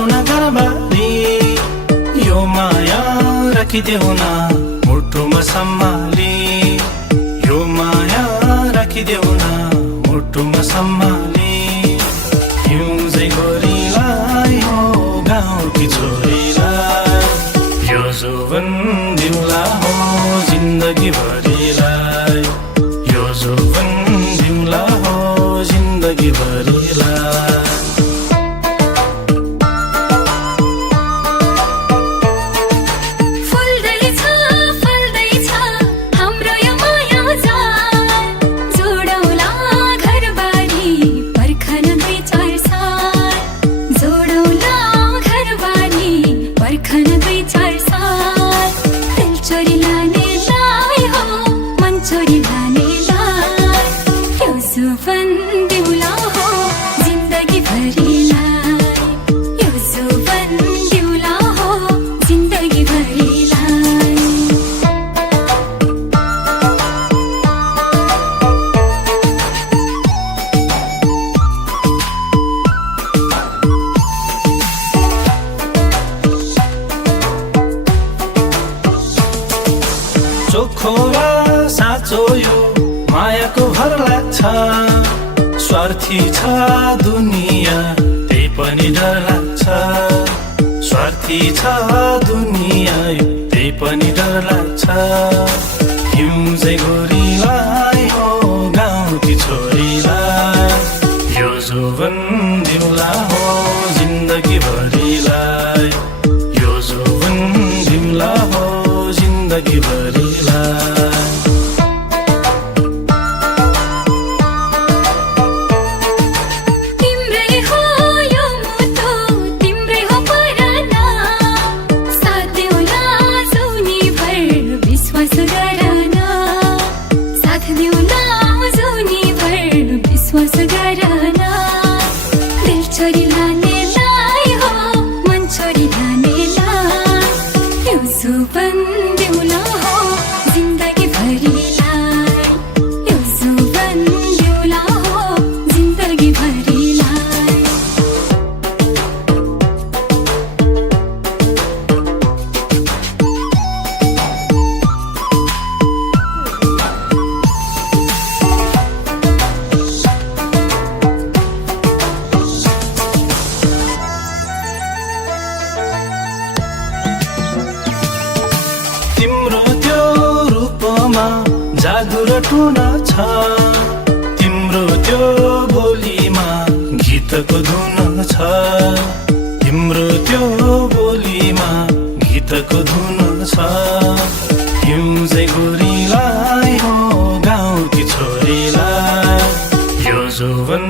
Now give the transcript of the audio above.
गरौँ न घरबारी यो माया राखिदेऊ न मुटुमा सम्हाली यो माया राखिदेऊ न मुटुमा सम्हाली हिउँझै गोरीलाई हो गाउँकी छोरीलाई यो जोवन दिउला हो जिन्दगी भरिलाई यो जोवन दिउला हो जिन्दगी भरिलाई चोखो र साँचो यो मायाको भर लाग्छ स्वार्थी छ दुनियाँ त्यही पनि डर लाग्छ स्वार्थी छ दुनियाँ त्यही पनि डर लाग्छ हिउँझै गोरीलाई हो गाउँकी छोरीलाई यो जोवन दिउला हो जिन्दगी भरिलाई यो जोवन दिउला हो जिन्दगी भरिलाई जादु र टुन छ तिम्रो त्यो बोलीमा गीतको धुन छ तिम्रो त्यो बोलीमा गीतको धुन छ हिउँझै गोरीलाई हो गाउँकी छोरीलाई यो जोवन